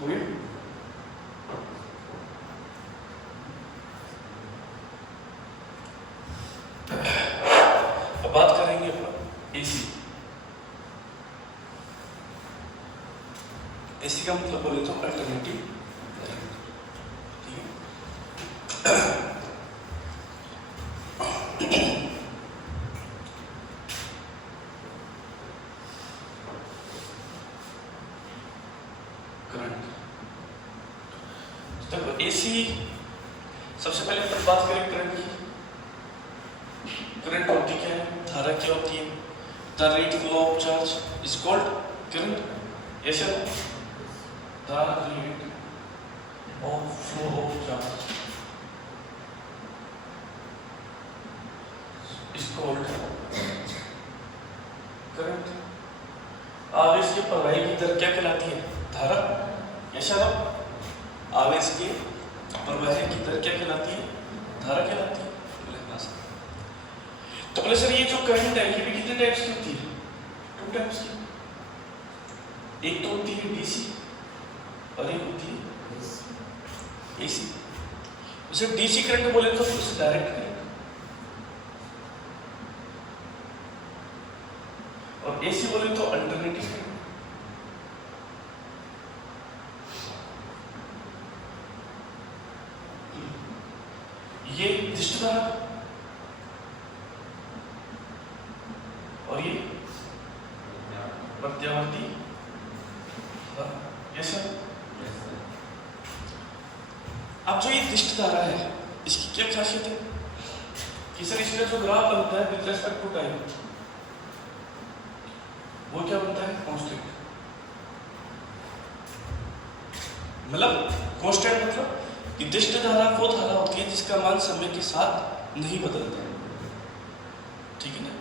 हो गया? अब बात करेंगे अपना एसी। एसी का मतलब बोले तो अल्टरनेटिव करंट। देखो एसी, सबसे पहले अपन बात करें करंट की। करंट होती क्या है? धारा क्या होती है? The rate flow of charge is called current. Yes sir? The rate of flow of charge is called current. आवेश के प्रवाही की दर क्या कहलाती है? धारा। Yes sir? आवेश के प्रवाही की दर क्या कहलाती है? धारा कहलाती है। तो बोले सर ये जो करंट है ये भी कितने टाइप्स की होती है? 2 टाइप्स की। एक तो होती है डीसी और एक होती है एसी। उसे डीसी करंट बोले तो उसे डायरेक्ट करंट, और एसी बोले तो अल्टरनेटिव करंट। ये दिष्ट धारा और ये प्रत्यावर्ती। Yes sir? अब जो ये दिष्ट धारा है इसकी क्या खासियत है कि सर इसका जो ग्राफ बनता है विद रेस्पेक्ट टू टाइम वो क्या बनता है? कांस्टेंट। मतलब कांस्टेंट मतलब कि दिष्ट धारा वो धारा होती है जिसका मान समय के साथ नहीं बदलता है। ठीक है ना?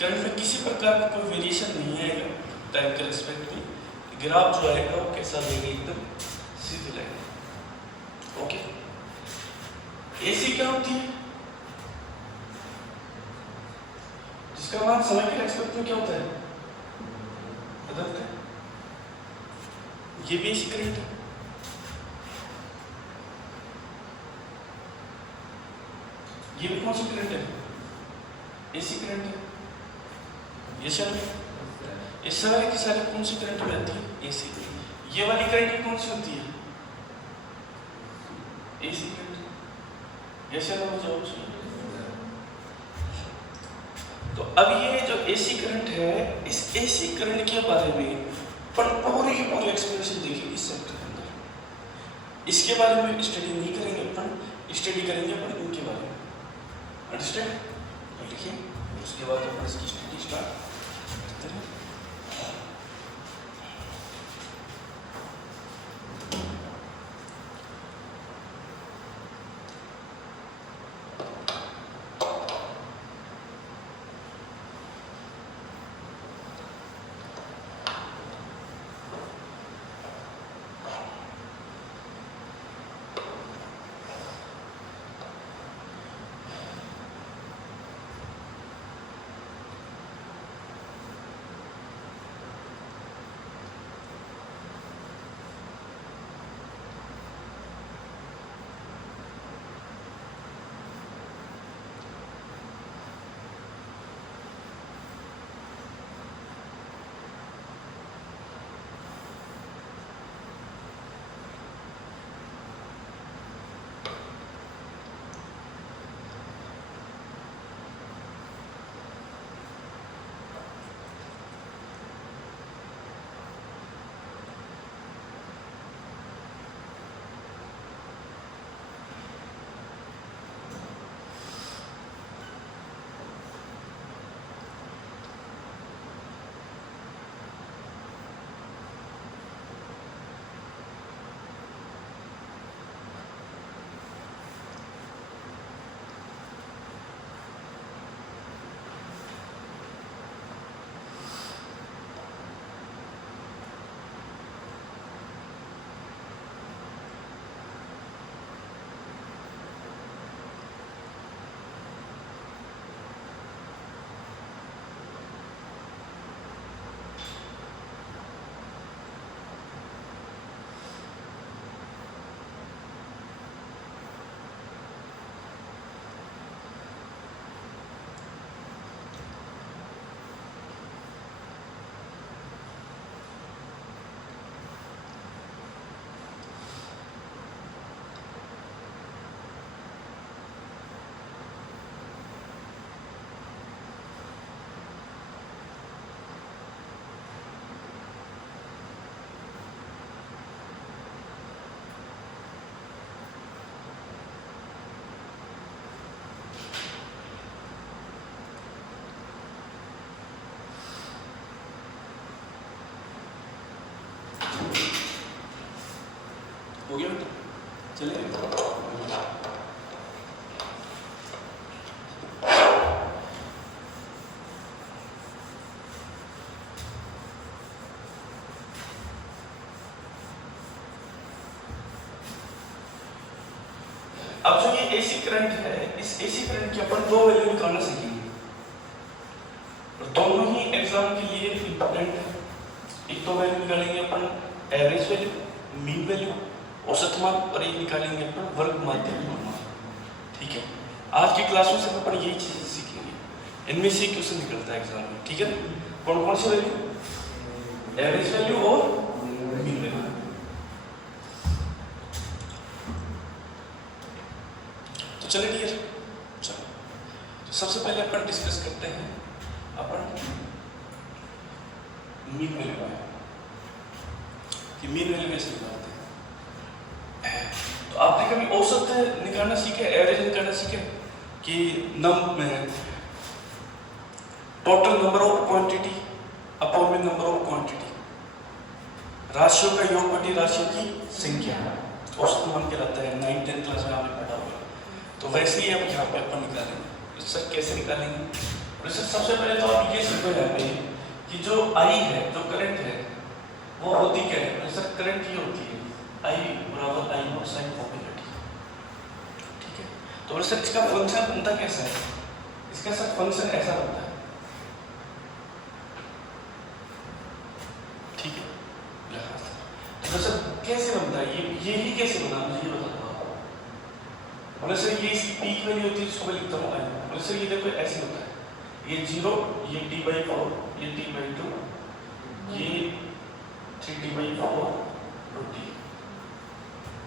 करंट में किसी प्रकार का कोई वेरिएशन नहीं आएगा टाइम के रिस्पेक्ट में। ग्राफ जो आएगा वो कैसा देगा? एकदम सीधी लाइन। ओके। एसी क्या होती है? जिसका मान समय के रिस्पेक्ट में क्या होता है? बदलता है। ये भी एसी करंट है। ये भी कौन सी करंट है? एसी करंट है। ये सर? ये सारे की सारी कौन सी करंट में आती है? एसी। ये वाली करंट कौन सी होती है? AC current. ये सर हो जाओ। तो अब ये जो एसी करंट है इस एसी करंट के बारे में पूरी की पूरी एक्सप्लेनेशन देखिए इस चैप्टर के अंदर। इसके बारे में स्टडी नहीं करेंगे अपन, स्टडी करेंगे अपन इनके बारे में। अंडरस्टैंड? लिखिए उसके बाद अपन इसकी स्टडी स्टार्ट करते हैं। हो गया बेटा, चलिए। अब जो ये एसी करंट है, इस एसी करंट की अपन दो वैल्यू निकालना सीखेंगे और दोनों ही एग्जाम के लिए इंपॉर्टेंट है। एक तो वैल्यू निकालेंगे अपन एवरेज वैल्यू, मीन वैल्यू, औसत मान, और एक निकालेंगे अपन वर्ग माध्य मान। ठीक है, आज की क्लास में सिर्फ अपन यही चीजें सीखेंगे, इनमें से क्वेश्चन निकलता है एग्जाम में। ठीक है, कौन कौन सी वैल्यू? एवरेज वैल्यू और मीन वैल्यू। तो चलिए डियर, चलो तो सबसे पहले अपन डिस्कस करते हैं अपन मीन वैल्यू में कि मीन वैल्यू कैसे निकालते हैं। तो आपने कभी औसत निकालना सीखे, एवरेज निकालना सीखे कि total number of quantity upon में नंबर ऑफ क्वांटिटी, राशियों का योग बटी राशियों की संख्या, औसत मान कहलाता है। 9th 10th क्लास में आपने पढ़ा होगा। तो वैसे ही अब यहाँ पे अपन निकालेंगे। सर कैसे निकालेंगे? सर सबसे पहले तो आप ये सीखो यहाँ पे कि जो आई है, जो करंट है, वो होती क्या है? सर करंट ये होती है आई बराबर आई नॉट साइन ओमेगा टी। ठीक है, तो सर इसका फंक्शन बनता कैसा है? इसका सर फंक्शन ऐसा बनता है। ठीक है, तो सर कैसे बनता है ये ही कैसे बना, मुझे ये बता दो आप। बोले सर ये इसकी पीक वैल्यू होती है, जिसको मैं लिखता हूँ आई। बोले सर ये देखो ऐसे होता है, ये 0, ये t/4, ये t/2, ये 3t/4 t।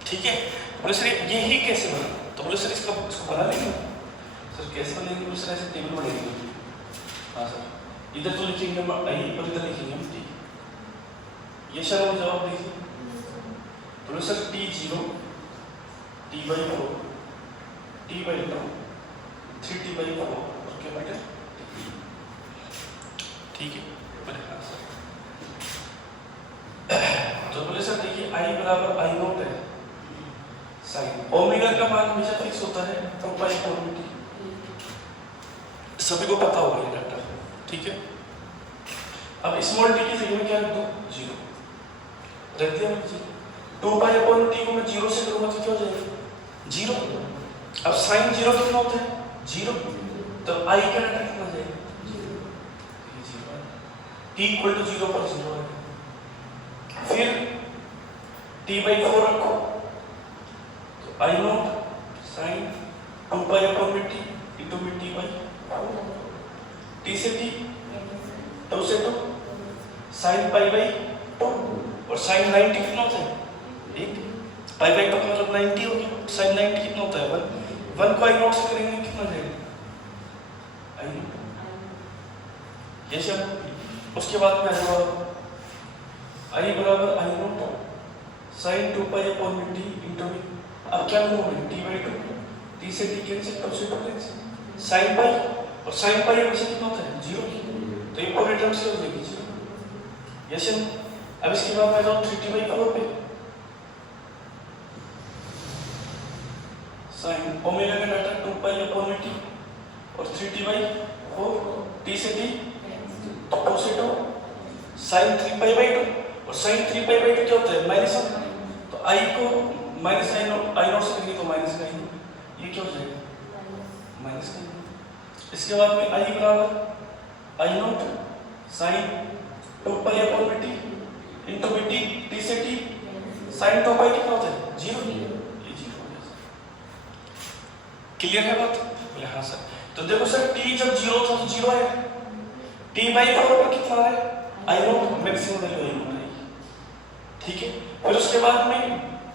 ठीक है, बोले सर ये ही कैसे बना? तो बोले सर इसको बना लेंगे। सर कैसे बनेंगे? बोले सर ऐसे टेबल बनेंगे। हाँ सर, इधर तो लिखेंगे हम आई और इधर लिखेंगे हम टी। ये सर हम जवाब दीजिए। बोले sir t0, t/4, t/2, 3t/4 और कैपिटल। ठीक है, बोले हाँ सर। तो बोले सर देखिए आई बराबर आई नॉट है साइन ओमेगा का मान हमेशा फिक्स होता है, तो पाई क्वांटिटी सभी को पता होगा ये डाटा। ठीक है, अब स्मॉल टी की जगह में क्या रख दूं? 0 रख दिया मुझे। 2 पाई अपॉन टी को मैं 0 से करूंगा तो क्या हो जाएगा? 0। अब साइन 0 कितना होता है? 0। तो आई का डाटा कितना जाएगा? 0। t इक्वल टू 0 पर 0 है। फिर t/4 रखो, तो आई नॉट साइन 2 पाई अपॉन में टी इंटू में t/4। t से t, 2 से 2, साइन π/2, और साइन 90 कितना होता है? 1। π/2 का मतलब 90 हो गया। साइन 90 कितना होता है? 1 को आई नॉट से करेंगे कितना जाएगा? I not. ये सब उसके बाद में आएगा आई बराबर आई नॉट साइन 2 पाई अपॉन में टी इंटू में, अब क्या होगा? t/2, t से t कैंसिल, 2 से 2 कैंसिल, साइन पाई, और साइन पाई वैसे कितना होता है? 0। तो ये पूरी टर्म से हो जाएगी 0। यस। अब इसके बाद मैं जाऊँ 3t/4 पे, साइन ओमेगा का डाटा 2 पाई अपॉन में टी और 3t/4, t से t, 2 से 2, साइन 3π/2, और साइन 3π/2 क्या होता है? -1। तो आई को माइनस आई नॉट से करेंगे तो माइनस का ही, ये क्या हो जाएगा? माइनस का। इसके बाद में आई बराबर आई नॉट साइन 2 पाई अपॉन में टी इंटू में टी, टी से टी, साइन 2 पाई कितना होता है? 0। ये 0 हो जाएगा। क्लियर है बात? बोले हाँ सर। तो देखो सर t जब 0 था तो 0 आएगा, t/4 पर कितना आ रहा है? I naught, maximum value I naught आएगी। ठीक है, फिर उसके बाद में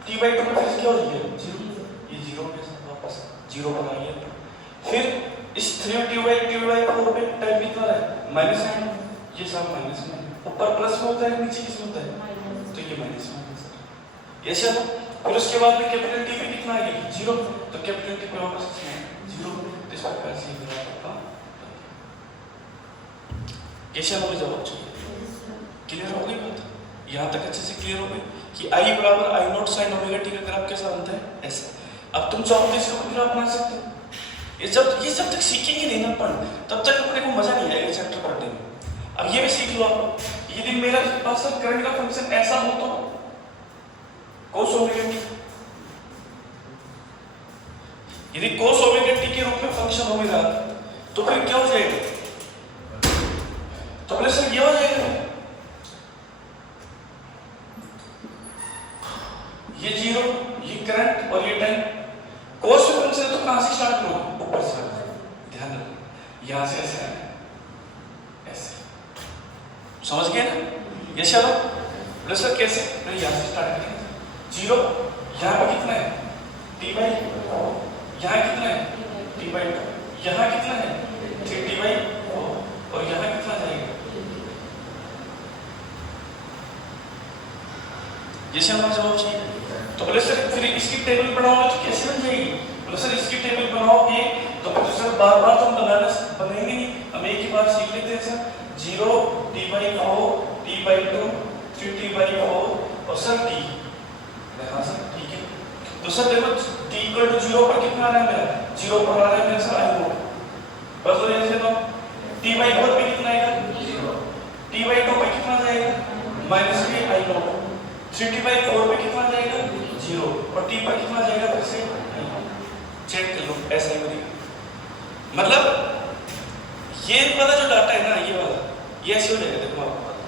t/2 में फिर क्या हो जाएगा? 0। ये 0 के साथ वापस 0 पर आ गया। फिर इस 3t/4 पे टाइम कितना है? -9। ये सब माइनस में, ऊपर प्लस में होता है, नीचे किस में होता है? तो ये माइनस में है सर। ये सब फिर उसके बाद में कैपिटल टी पे कितना आएगा? 0। तो कैपिटल टी पे वापस 0। तो इस प्रकार से आपका कैसे हमें जवाब चाहिए। क्लियर हो गई बात? यहाँ तक अच्छे से क्लियर हो गए कि आई बराबर आई नॉट साइन ओमेगा टी का ग्राफ कैसा बनता है, ऐसा। अब तुम चाहो तो इसका कोई ग्राफ बना सकते हो। ये जब तक सीखेंगे नहीं ना अपन, तब तक अपने को मजा नहीं आएगा चैप्टर पढ़ने में। अब ये भी सीख लो आप, यदि मेरा पास करंट का फंक्शन ऐसा हो तो cos ओमेगा टी, यदि cos ओमेगा टी के रूप में फंक्शन हो मेरा, तो फिर क्या हो जाएगा, तो बोले सर ये हो जाएगा, ये जीरो, ये करंट और ये टाइम। cos फंक्शन है तो कहां से स्टार्ट करो, ऊपर से। ध्यान रखो यहां से ऐसे आएगा, ऐसे। समझ गए ना? ये चलो बोले सर कैसे, मैं यहां से स्टार्ट करेंगे। जीरो यहाँ पे कितना है, टी बाई, यहाँ कितना है, टी बाई टू, यहाँ कितना है, थ्री टी बाई, और यहाँ कितना जाएगा, जैसे हमारा जवाब चाहिए। तो बोले सर फिर इसकी टेबल बनाओगे तो कैसे बन जाएगी, बोले सर इसकी टेबल बनाओगे तो फिर सर बार बार तो हम बनाएंगे नहीं, हम एक ही बार सीख लेते हैं sir. Zero T by four, T by two, three T by four, और सर टी। हाँ सर ठीक है, तो सर देखो t इक्वल टू 0 पर कितना आ रहा है मेरा, 0 पर आ रहा है मेरा सर आई नोट, बस हो ऐसे। तो t बाई 4 पे कितना आएगा, 0, t बाई 2 पे कितना जाएगा, माइनस के आई नोट, 3t बाई 4 पे कितना जाएगा, 0, और t पर कितना जाएगा, फिर से चेक कर लो, ऐसा ही होगा। मतलब ये वाला जो डाटा है ना, ये वाला ये ऐसे हो जाएगा। देखो आपको पता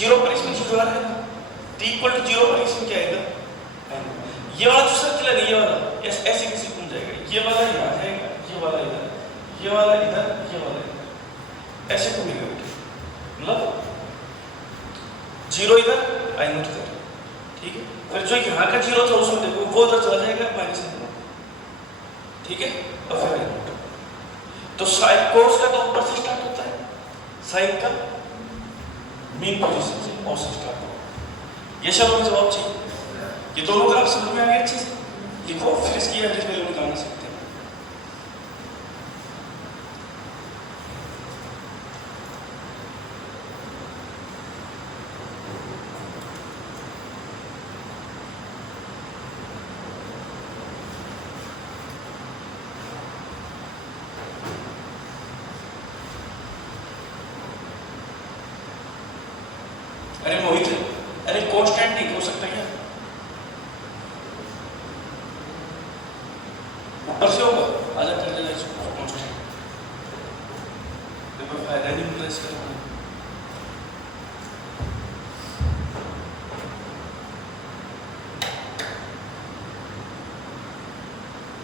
0 पर इसमें 0 आ रहा है, t इक्वल टू 0 पर इसमें क्या आएगा, ये वाला जो सर्किल है, ये वाला ऐसे कैसे घूम जाएगा, ये वाला यहाँ जाएगा, ये वाला इधर, ये वाला इधर, ये वाला इधर, ऐसे घूमेगा। मतलब 0 इधर, आई नोट इधर, ठीक है। फिर जो यहाँ का 0 था उसमें देखो वो उधर चला जाएगा, माइनस आई नोट, ठीक है, और फिर आई नोट। तो साइन कोस का तो ऊपर से स्टार्ट होता है, साइन का मेन पोजीशन से और से स्टार्ट होता है। ये सब हमें जवाब चाहिए। ये दोनों ग्राफ समझ में आ गए अच्छे से, लिखो फिर इसकी एवरेज वैल्यू निकालना सकते हैं। अरे मोहित, अरे कांस्टेंट नहीं हो सकता क्या, ऊपर से होगा, आजा कर लेना इसको कांस्टेंट, देखो फायदा नहीं मिल रहा इसका।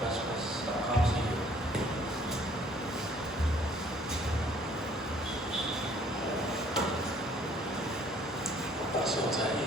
बस बस काम से होता है।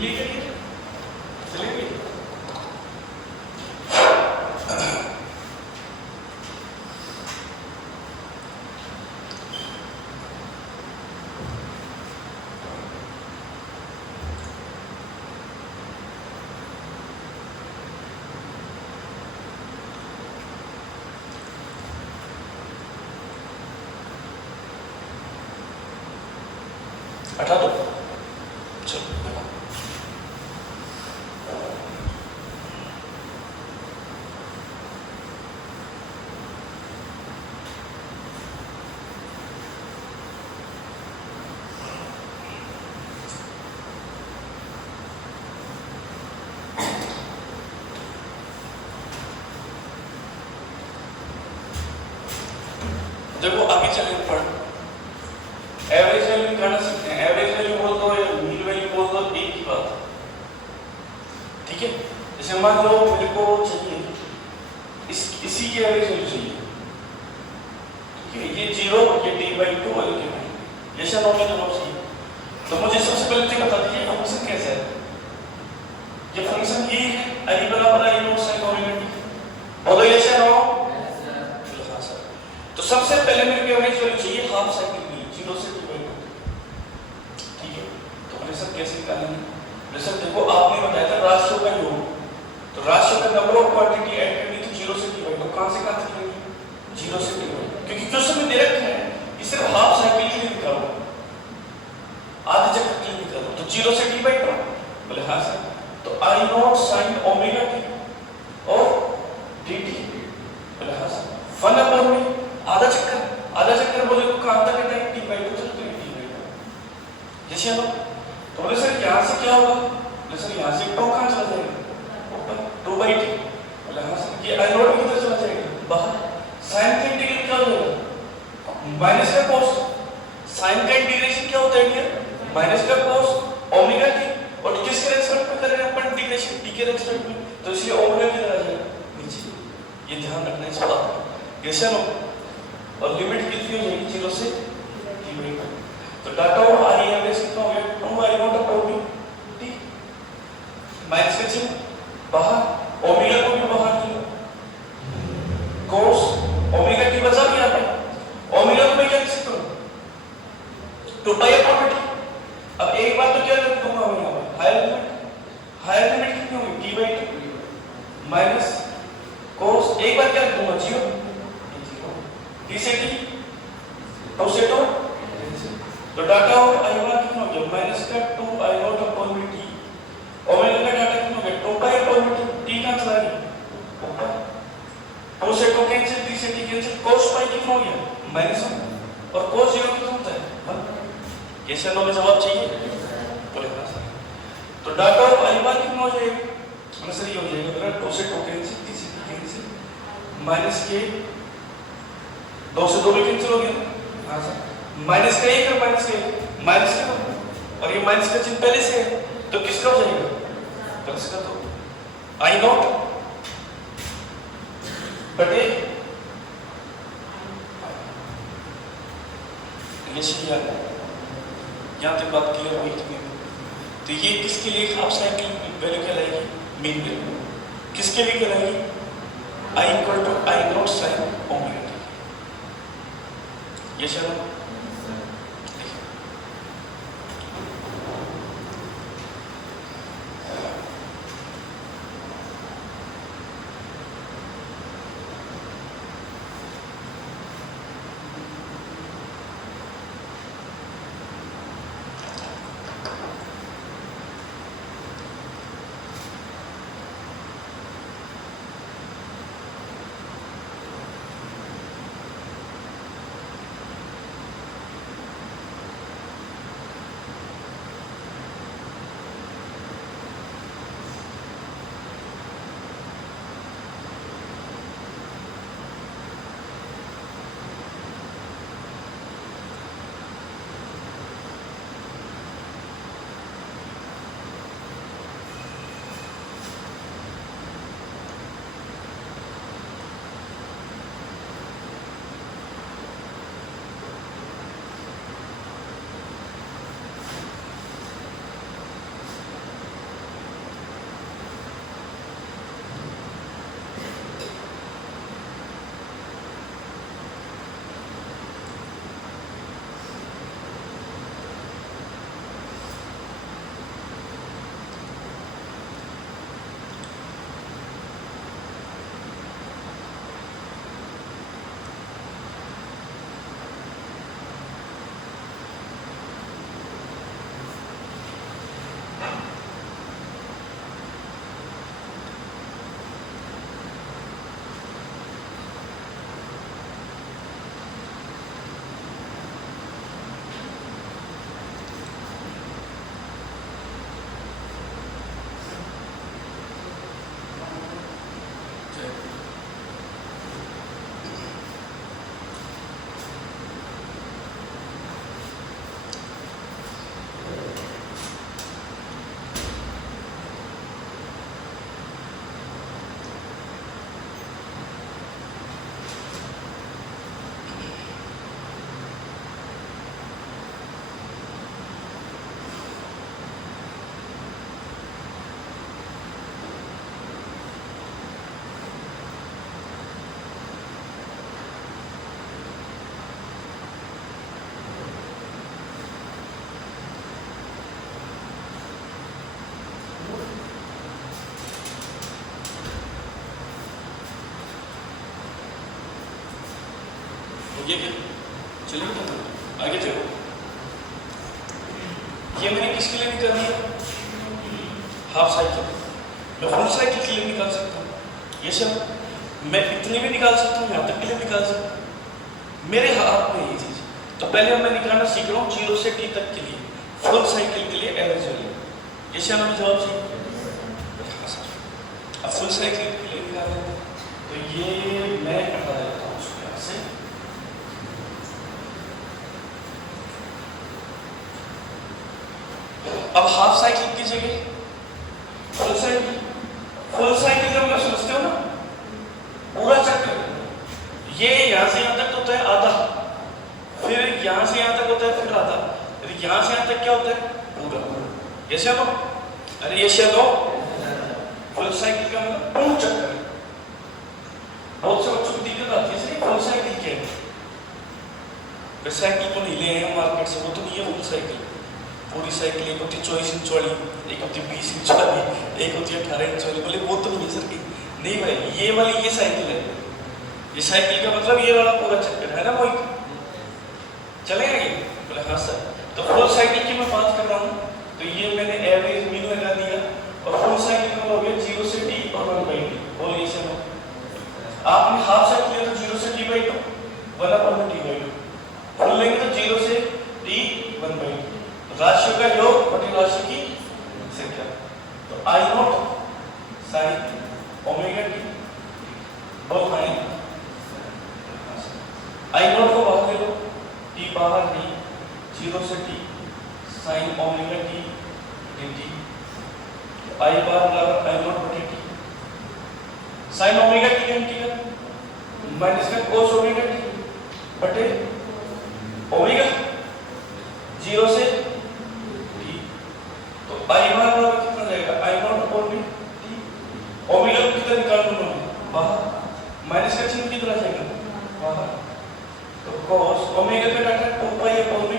लिख लीजिए चलिए। हटा दो चलो। देखो आगे चले पढ़ एवरेज वैल्यू निकालना सीखते हैं। एवरेज वैल्यू बोल दो या मीन वैल्यू बोल दो, एक ही बात है, ठीक है। जैसे मान लो मेरे को चाहिए इसी की एवरेज वैल्यू चाहिए, ठीक है। ये 0 ये d/2 और ये जैसे नॉर्मल जवाब चाहिए, तो मुझे सबसे पहले तो बता दीजिए फंक्शन कैसा है। ये फंक्शन ये है i बराबर i naught sin omega t, बोलो ये से नो। तो सबसे पहले मेरे को एवरेज वैल्यू चाहिए हाफ साइकिल की 0 से t/2, ठीक है। तो हमने सब कैसे निकालेंगे? जैसे देखो आपने बताया था राशियों का योग, तो राशियों का नंबर ऑफ क्वांटिटी ऐड करनी थी 0 से t/2, कहां से कहां तक लेंगे? 0 से t/2, क्योंकि क्वेश्चन में दे रखा है कि सिर्फ हाफ साइकिल के लिए निकालो, आधे चक्कर के लिए निकालो, तो 0 से t/2 बोले हां सर। तो i naught sin omega t और dt बोले हां सर। 1/में आधा चक्कर बोले तो कहां तक है? t/2 चलते हैं t/2 जैसे हम तो बोले सर यहां से क्या होगा? बोले सर यहां से टो कहां चला जाएगा? ऊपर 2/t। बोले हां सर। ये i नॉट किधर चला जाएगा? बाहर। sin का इंटीग्रेशन क्या हो जाएगा? माइनस का cos। sin का इंटीग्रेशन क्या होता है डियर? माइनस का cos ओमेगा t, और किसके रेस्पेक्ट में कर रहे हैं अपन इंटीग्रेशन? t के रेस्पेक्ट में, तो इसलिए ओमेगा किधर आ जाएगा? नीचे। ये ध्यान रखना इस बात का, कैसे नो। और लिमिट कितनी हो जाएगी? 0 से t/2। तो डाटा और i एवरेज कितना हो गया? 2i not upon t, minus का चिन्ह बाहर, ओमेगा को भी बाहर किया, cos ओमेगा t बचा भी आपने, ओमेगा को मैं क्या लिख सकता हूं? 2π अपॉन t। अब एक बात तो क्या लिख दूंगा मैं यहां पर? हायर लिमिट कितनी होगी? t/2 माइनस cos, एक बार क्या लिख दूंगा? 0 t से t, टू से टू, तो डाटा और i1 कितना हो गया? माइनस का 2i not upon t। Omega का डाटा कितना हो गया? 2π अपॉन t। t कहां चला गया? ऊपर। 2 से 2 कैंसिल, t से t कैंसिल, cos π कितना हो गया? -1, और cos 0 कितना होता है? 1। कैसे नो में जवाब चाहिए? बोले हां सर। तो डाटा और i1 कितना हो जाएगा? सर ये हो जाएगा 2 से 2 कैंसिल, t से t कैंसिल, माइनस के 2 से 2 भी कैंसिल हो गया। हां सर। माइनस का 1 और माइनस का 1, माइनस का 2, और ये माइनस का चिन्ह पहले से है, तो किसका हो जाएगा? प्लस का 2 i नॉट बटे ये सही आ गया। यहां तक बात क्लियर हुई थी। तो ये किसके लिए हाफ साइकिल वैल्यू कहलाएगी? Mean value. किसके लिए कहलाएगी? i = i naught sin omega t। ये चलो ये क्या चलिए तो आगे चलो। ये मैंने किसके लिए निकाल दिया? Half cycle. मैं फुल साइकिल के लिए निकाल सकता हूँ। ये सब मैं इतने भी निकाल सकता हूँ, यहाँ तक के लिए निकाल सकता हूँ। मेरे हाथ में ये चीज। तो पहले मैं निकालना सीख रहा हूँ 0 से t तक के लिए फुल साइकिल के लिए एवरेज वैल्यू। ये सब हमें जवाब चाहिए। अब फुल साइकिल के लिए निकालना है तो ये मैं हटा देता हूँ उसको यहाँ से। अब हाफ साइकिल की जगह फुल साइकिल जब मैं सोचते हो ना पूरा चक्र, ये यहां से यहां तक होता है आधा, फिर यहां से यहां तक होता है फिर आधा, फिर यहां से यहां तक क्या होता है पूरा। ये चलो, अरे ये चलो फुल साइकिल का मतलब पूर्ण चक्कर। बहुत से बच्चों को दिक्कत आती है सर फुल साइकिल क्या है? साइकिल को नहीं ले आए मार्केट से, वो तो नहीं है फुल साइकिल। पूरी साइकिल एक होती है 24 इंच चौड़ी, एक होती है 20 इंच चौड़ी, एक होती है 18 इंच चौड़ी। बोले वो तो नहीं है सर की। नहीं भाई, ये वाली ये साइकिल है। ये साइकिल का मतलब ये वाला पूरा चक्कर है ना, वही चलेगा ये? बोले हाँ सर। तो फुल साइकिल की मैं बात कर रहा हूँ, तो ये मैंने एवरेज मीन लगा दिया और फुल साइकिल का हो गया 0 से t और 1/t। बोलिए सर, आपने हाफ साइकिल लिया तो 0 से t/2 1/t/2, फुल लेंगे तो 0 से t 1/t। राशियों का योग बटी राशि की संख्या। तो I0 sin ओमेगा t बहुत फाइन। I0 को बाहर ले लो, t बाहर नहीं, 0 से t sin omega t dt। I बार बराबर I0 बटे t। sin ओमेगा t का माइनस का cos ओमेगा t बटे ओमेगा 0 से I बार बराबर कितना जाएगा? I0 और भी t। ओमेगा को कितना निकाल दूंगा मैं बाहर, माइनस का चिन्ह कितना जाएगा बाहर। तो cos ओमेगा का डाटा 2π/t,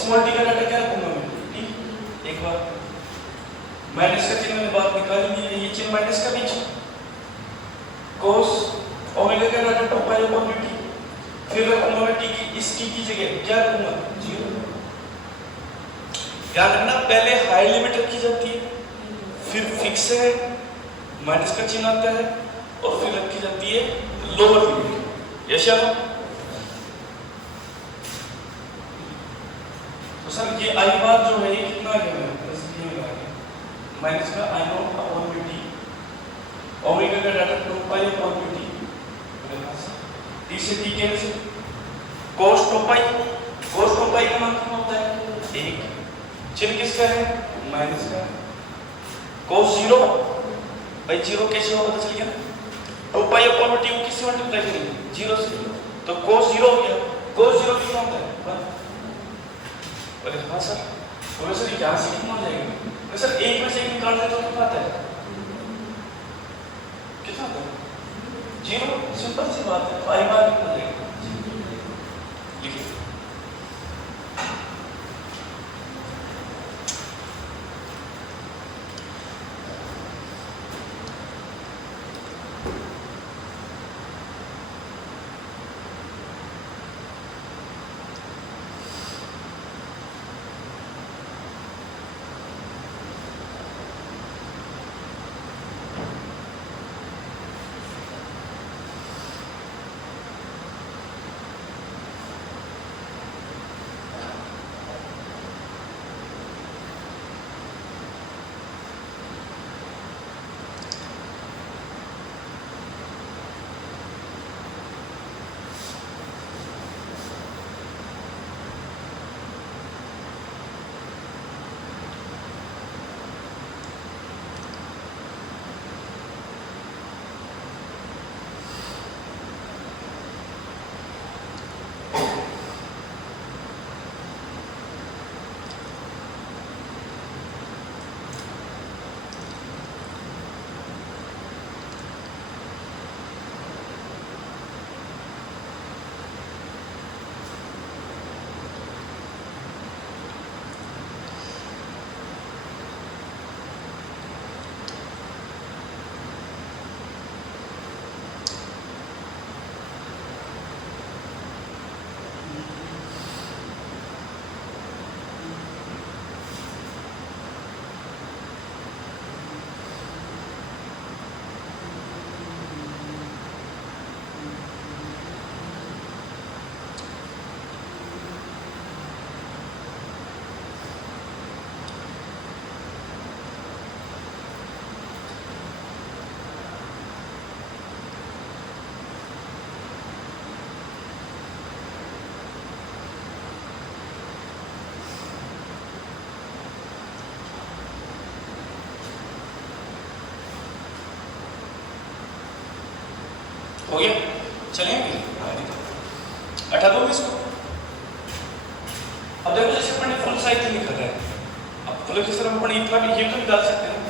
स्मॉल t का डाटा क्या रखूंगा मैं t। एक बार माइनस का चिन्ह मैंने बाहर निकाल लिया, ये चिन्ह माइनस का बीच cos ओमेगा का डाटा 2π/t, फिर रखूंगा मैं t की इस t की जगह क्या रखूंगा 0। ध्यान रखना, पहले हाई लिमिट रखी जाती है, फिर फिक्स है माइनस का चिन्ह आता है, और फिर रखी जाती है लोअर लिमिट। यस या नो? तो सर ये I बार जो है ये कितना आ गया माइनस का I0/t, ओमेगा का डाटा 2π/t, t से t कैंसिल, cos 2π का मान कितना होता है 1, चिन्ह किसका है माइनस का। cos 0 भाई 0 कैसे होगा पता चल गया ना, 2π/t को किससे मल्टीप्लाई करेंगे 0 से, तो cos 0 हो गया। cos 0 कितना होता है 1। अरे हाँ सर, बोले सर यहाँ से कितना हो जाएगा? बोले सर 1 में से 1 निकाल दे तो कितना आता है? कितना आता है 0। सिंपल सी बात है। तो I बार कितना जाएगा लिखिए। हो गया, चलेंगे 18 इसको। अब देखो जैसे अपन फुल साइकिल नहीं कर रहे हैं, अब फुल की तरफ अपन इतना भी ये तो निकाल सकते हैं,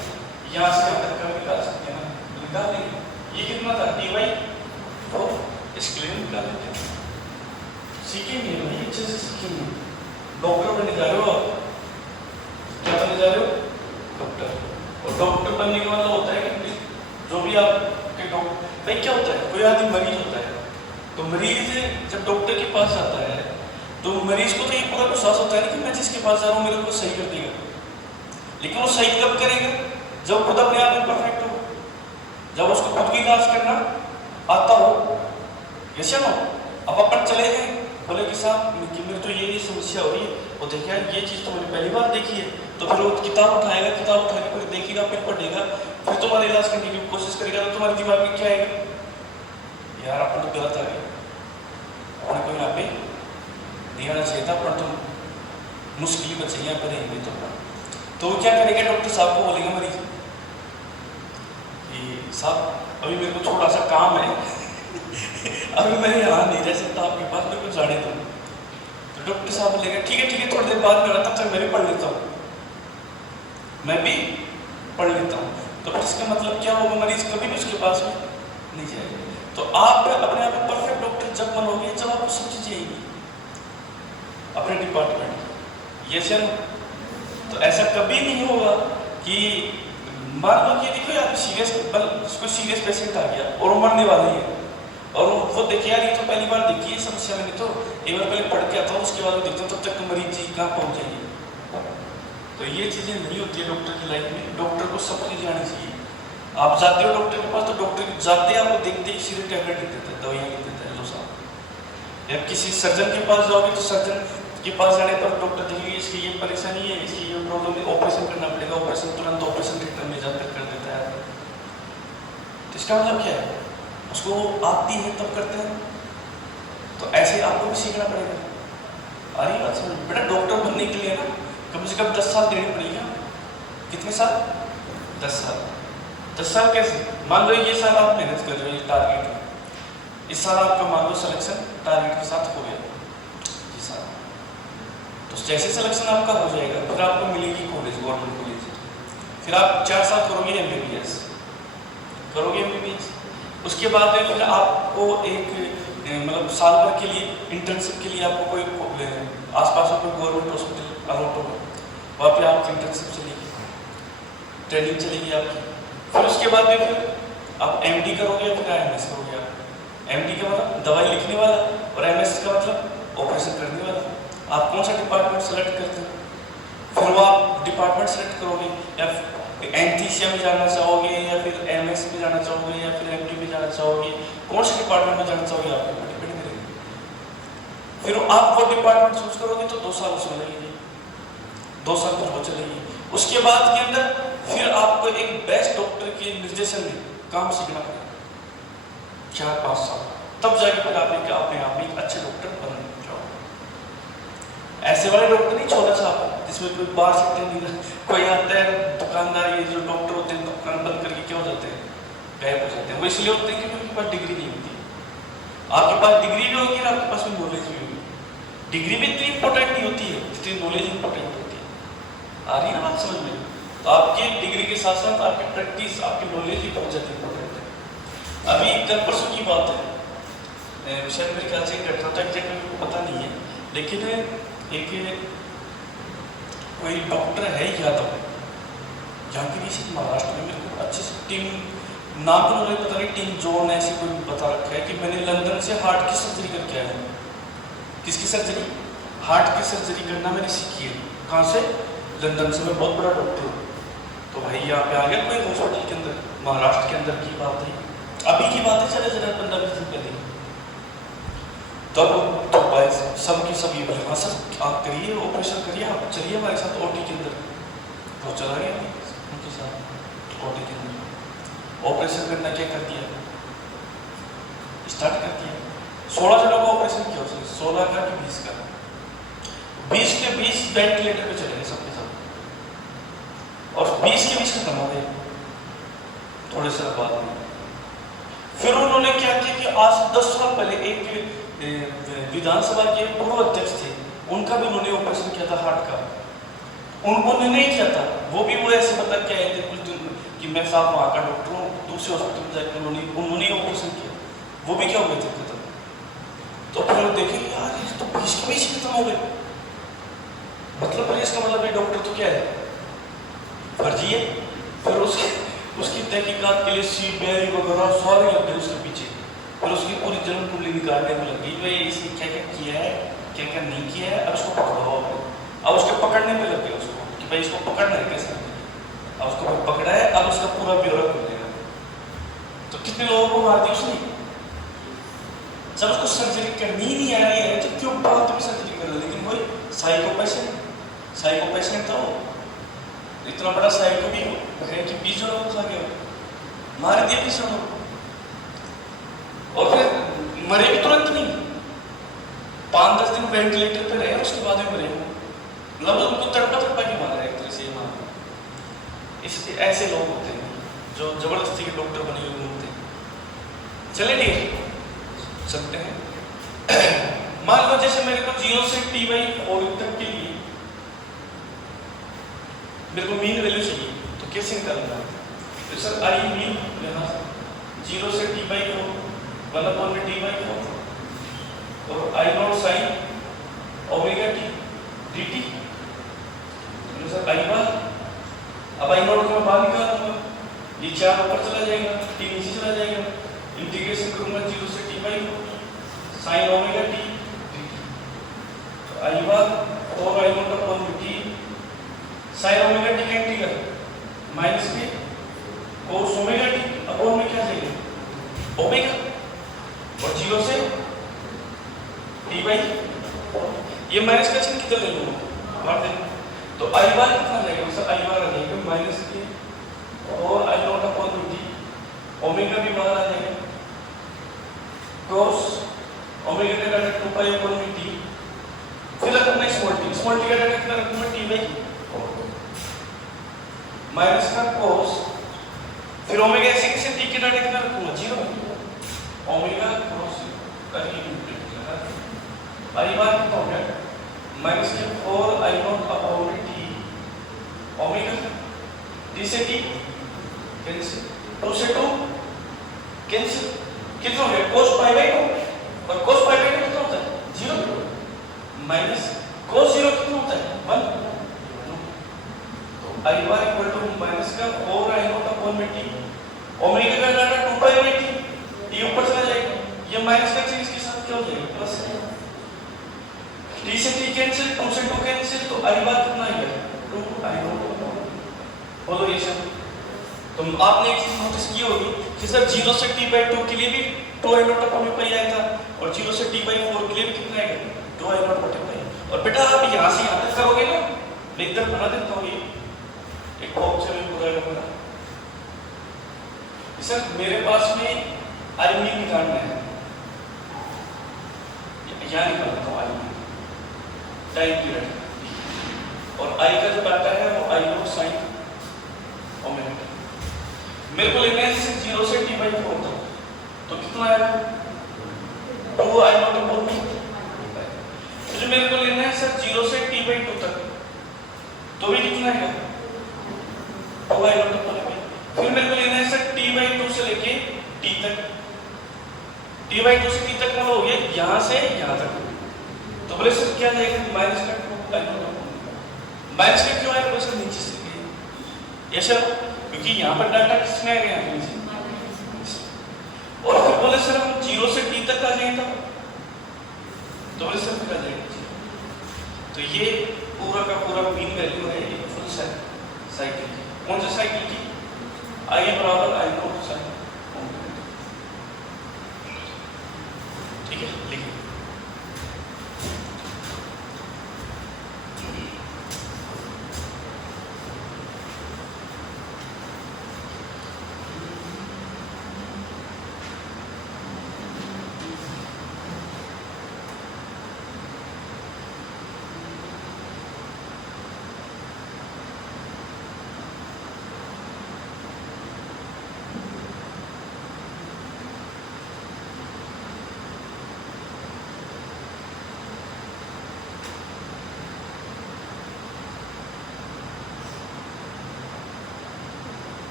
यहाँ से यहाँ तक का निकाल सकते हैं ना, निकाल लेंगे। ये कितना था dy, तो इसके लिए निकाल लेते हैं। सीखेंगे भाई, अच्छे से सीखेंगे। डॉक्टर बनने जा रहे हो आप, क्या बनने जा रहे हो? डॉक्टर। और डॉक्टर बनने का मतलब होता है कि जो भी आपके डॉक्टर, भाई क्या होता है, कोई आदमी मरीज होता है, तो मरीज जब डॉक्टर के पास जाता है तो मरीज को तो ये पूरा विश्वास होता है कि मैं जिसके पास जा रहा हूँ मेरे को सही कर देगा, लेकिन वो सही कब करेगा? जब खुद अपने आप में परफेक्ट हो, जब उसको खुद की इलाज करना आता हो। ऐसा ना अब अपन चले गए, बोले कि साहब मेरे तो ये समस्या हो रही है, वो देखिए ये चीज़ तो मैंने पहली बार देखी है, तो फिर वो किताब उठाएगा, किताब उठा के फिर देखेगा, फिर पढ़ेगा, फिर तुम्हारा इलाज करने की कोशिश करेगा, तो तुम्हारे दिमाग में क्या आएगा? यार अपन तो गलत आ गए, अपने को यहाँ पे नहीं आना चाहिए था, पर तुम मुश्किल बचेंगे यहाँ पर रहेंगे तो वो क्या करेगा? डॉक्टर साहब को बोलेगा मरीज कि साहब अभी मेरे को थोड़ा सा काम है अभी मैं यहाँ नहीं रह सकता आपके पास, मेरे को जाने दो। तो डॉक्टर साहब बोलेगा ठीक है थोड़ी देर बाद में आता, तब तक मैं भी पढ़ लेता हूँ, मैं भी पढ़ लेता हूँ। तो इसका मतलब क्या होगा? मरीज कभी भी उसके पास में नहीं जाएगा। तो आप अपने आप में परफेक्ट डॉक्टर जब बनोगे जब आपको सब चीजें आएंगी अपने डिपार्टमेंट, ये चल। तो ऐसा कभी नहीं होगा कि मान लो कि देखो यार उसको सीरियस पेशेंट आ गया और वो मरने वाली है, और वो देखिए यार ये तो पहली बार देखी है समस्या, मैंने तो एक बार पहले पढ़ के आता हूँ, उसके बाद में देखता हूँ, तब तक तो मरीज जी कहाँ पहुँच जाएगी। तो ये चीज़ें नहीं होती है डॉक्टर की लाइफ में। डॉक्टर को सब चीज़ें आनी चाहिए। आप जाते हो डॉक्टर के पास, तो डॉक्टर जाते हैं आपको देखते ही सीधे टैबलेट लिख देता है, दवाइयाँ लिख देता है, लो साहब। या किसी सर्जन के पास जाओगे तो सर्जन के पास जाने पर डॉक्टर देखेंगे इसकी ये परेशानी है, इसकी ये प्रॉब्लम है, ऑपरेशन करना पड़ेगा, ऑपरेशन तुरंत ऑपरेशन थिएटर में जाकर कर देता है। तो इसका मतलब क्या है? उसको आती है तब करते हैं। तो ऐसे आपको भी सीखना पड़ेगा। अरे बात समझ बेटा, डॉक्टर बनने के लिए ना कम से कम 10 साल देनी पड़ेगी। कितने साल? 10 साल। 10 साल कैसे? मान लो ये साल आप मेहनत कर रहे हो, टारगेट, इस साल आपका मान लो सिलेक्शन टारगेट के साथ हो गया, तो जैसे सिलेक्शन आपका हो जाएगा फिर आपको मिलेगी कॉलेज, गवर्नमेंट कॉलेज, फिर आप 4 साल करोगे MBBS, उसके बाद में फिर आपको एक मतलब साल भर के लिए इंटर्नशिप के लिए आपको कोई आसपास में कोई गवर्नमेंट हॉस्पिटल अलॉट होगा, वहाँ पे आपकी इंटर्नशिप चलेगी, ट्रेनिंग चलेगी आपकी। फिर उसके बाद में फिर आप MD करोगे, फिर MS करोगे। आप MD का मतलब दवाई लिखने वाला, और MS का मतलब ऑपरेशन करने वाला। आप कौन सा डिपार्टमेंट सेलेक्ट करते हो, फिर वो आप डिपार्टमेंट सेलेक्ट करोगे, या एंथीसिया में जाना चाहोगे, या फिर MS में जाना चाहोगे, या फिर MD में जाना चाहोगे, कौन से डिपार्टमेंट में जाना चाहोगे आपके ऊपर डिपेंड करेगा। फिर आप वो डिपार्टमेंट चूज करोगे तो 2 साल उसमें लगेंगे, 2 साल तक वो चलेगी। उसके बाद के अंदर फिर आपको एक बेस्ट डॉक्टर के निर्देशन में काम सीखना पड़ेगा, 4-5 साल, तब जाके फिर आप अपने आप में एक अच्छे डॉक्टर बन जाओगे। ऐसे वाले डॉक्टर नहीं छोड़ना चाहता जिसमें कोई बाहर सकते नहीं, कोई आता है दुकानदार, ये जो डॉक्टर होते हैं दुकान बंद करके क्या हो जाते हैं, गायब हो जाते हैं। वो इसलिए होते हैं कि उनके पास डिग्री नहीं होती। आपके पास डिग्री भी होगी और आपके पास में नॉलेज भी होगी। डिग्री भी इतनी इंपॉर्टेंट नहीं होती है जितनी नॉलेज इंपॉर्टेंट होती है। आ रही है ना बात समझ में? तो आपकी डिग्री के साथ साथ आपकी प्रैक्टिस, आपकी नॉलेज भी बहुत ज़्यादा इंपॉर्टेंट है। अभी कल परसों की बात है, शायद मेरे ख्याल से घटना था, एग्जैक्ट मेरे को पता नहीं है, लेकिन एक कोई डॉक्टर है यादव, यहाँ की किसी महाराष्ट्र में, मेरे को अच्छे से टीम नाम तो मुझे पता नहीं, टीम जोन ऐसे कोई बता रखा है कि मैंने लंदन से हार्ट की सर्जरी करके आया हूँ। किसकी सर्जरी? हार्ट की सर्जरी करना मैंने सीखी है। कहाँ से? लंदन से। मैं बहुत बड़ा डॉक्टर हूँ। तो भाई यहाँ पे आ गया कोई हॉस्पिटल के अंदर, महाराष्ट्र के अंदर की बात है, अभी की बात है, चले 15-20 दिन पहले। तब तो भाई सबकी सब ये बोले हाँ सर आप करिए, ऑपरेशन करिए, आप चलिए हमारे साथ OT के अंदर। तो चला गया उनके साथ OT के अंदर, ऑपरेशन करना क्या कर दिया, स्टार्ट कर दिया। 16 जनों का ऑपरेशन किया उसने, 16 का कि 20 का, 20 के 20 वेंटिलेटर पे चले गए सबके सब, और 20 के 20 खत्म हो गए थोड़े से बाद में। फिर उन्होंने क्या किया कि आज 10 साल पहले एक विधानसभा के पूर्व अध्यक्ष थे, उनका भी उन्होंने ऑपरेशन किया था हार्ट का। उन्होंने नहीं किया था, वो भी वो ऐसे बता के आए थे कुछ दिन कि मैं साहब वहाँ का डॉक्टर हूँ, दूसरे हॉस्पिटल में जाकर उन्होंने ऑपरेशन किया, वो भी क्या हुए थे खत्म। तो फिर देखेंगे यार ये तो इसके बीच खत्म हो गए, मतलब इसका मतलब है डॉक्टर तो क्या है, फर्जी है। फिर उसकी तहकीकात के लिए सीबीआई वगैरह सारे लग गए उसके पीछे, फिर उसकी पूरी जन्म कुंडली निकालने में लग गई, भाई इसने क्या क्या किया है क्या क्या नहीं किया है, अब उसको पकड़ो। अब उसके पकड़ने में लग गया उसको कि भाई इसको पकड़ना है कैसे, अब उसको पकड़ा है, अब उसका पूरा ब्यौरा खुलेगा। तो कितने लोगों को मार दिया उसने, जब उसको सर्जरी करनी ही नहीं आ रही है तो क्यों बात में सर्जरी कर रहे, लेकिन वही साइको पेशेंट था वो, इतना बड़ा साइको भी है कि 20 लोगों को आगे मार दिया 20 लोगों, और फिर मरे भी तुरंत नहीं, 5-10 दिन वेंटिलेटर पे रहे, उसके बाद में मरे। मतलब उनको तड़पा के मारा है एक तरह से मारा। इसलिए ऐसे लोग होते हैं जो जबरदस्ती के डॉक्टर बने हुए होते हैं। चले ठीक सकते हैं। मान लो जैसे मेरे को 0 से T/4 तक के लिए मेरे को मीन वैल्यू चाहिए, तो कैसे निकालना है? तो सर आई मीन यहाँ 0 से T/4 1/T/4 और I0 sin omega t dt, तो सर आई बार, अब I0 को मैं बाहर निकाल दूंगा, ये 4 ऊपर चला जाएगा, t नीचे चला जाएगा, इंटीग्रेशन करूंगा 0 से T/4 sin omega t dt, तो आई बार और I0 upon dt sin omega t का इंटीग्रल माइनस के cos ओमेगा t अपॉन में क्या जाएगा ओमेगा, और 0 से T/4 ये माइनस का चिन्ह किधर ले लूंगा बाहर दे, तो आई बार कितना जाएगा सर, आई बार आ जाएगा माइनस के और I0 अपॉन dt, ओमेगा भी बाहर आ जाएगा, cos ओमेगा का डाटा 2π अपॉन dt, फिर रखना स्मॉल t का डाटा कितना रखूंगा T/4 माइनस का cos, फिर ओमेगा ऐसे कैसे t के डाटा कितना रखूंगा 0 ओमेगा cos आई बार कितना हो गया माइनस के 4 I0 upon t omega t से t कैंसिल, 2 से 2 कैंसिल, कितना हो गया cos π/2, और cos π/2 कितना होता है 0 माइनस cos 0 कितना होता है 1, तो आई बार इक्वल टू माइनस का 4 I0 अपॉन में t, ओमेगा का डाटा 2π/t, t ऊपर चला जाएगा, ये माइनस का चिन्ह इसके साथ क्या हो जाएगा प्लस, t से t कैंसिल, 2 से 2 कैंसिल, तो आई बार कितना आएगा 2 I0 बोलो ये सब। तो आपने एक चीज नोटिस की होगी कि सर 0 से T/2 के लिए भी 2 I0 अपॉन में पाई आया था, और 0 से T/4 के लिए भी कितना आएगा 2 I0 अपॉन में। और बेटा आप यहाँ से यहाँ तक करोगे ना, मैं इधर बना देता हूँ ये एक बॉक्स में पूरा बना, सर मेरे पास में आई निकालना है, यहाँ निकालता हूँ आई टाइम पीरियड, और आई का जो डाटा है वो I0 sin ओमेगा, मेरे को लेना है 0 से T/4 तक, तो कितना आएगा 2 I0 अपॉन में, तो मेरे को लेना है सर 0 से T/2 तक, तो भी कितना आएगा 2 I0 अपॉन में, फिर मेरे को लेना है सर T/2 से लेके T तक, T/2 से T तक मतलब हो गया यहाँ से यहाँ तक, तो बोले सर क्या जाएगा माइनस का 2 माइनस का क्यों आएगा बोले सर नीचे से ऐसा, क्योंकि यहाँ पर डाटा किसमें आ गया नीचे, और फिर बोले सर हम 0 से T तक आ जाएंगे तो बोले सर फिर आ जाएगा, तो ये पूरा का पूरा मीन वैल्यू है एक फुल साइकिल की, कौन सा साइकिल की I बराबर I0 sin ओमेगा, ठीक है लिखिए।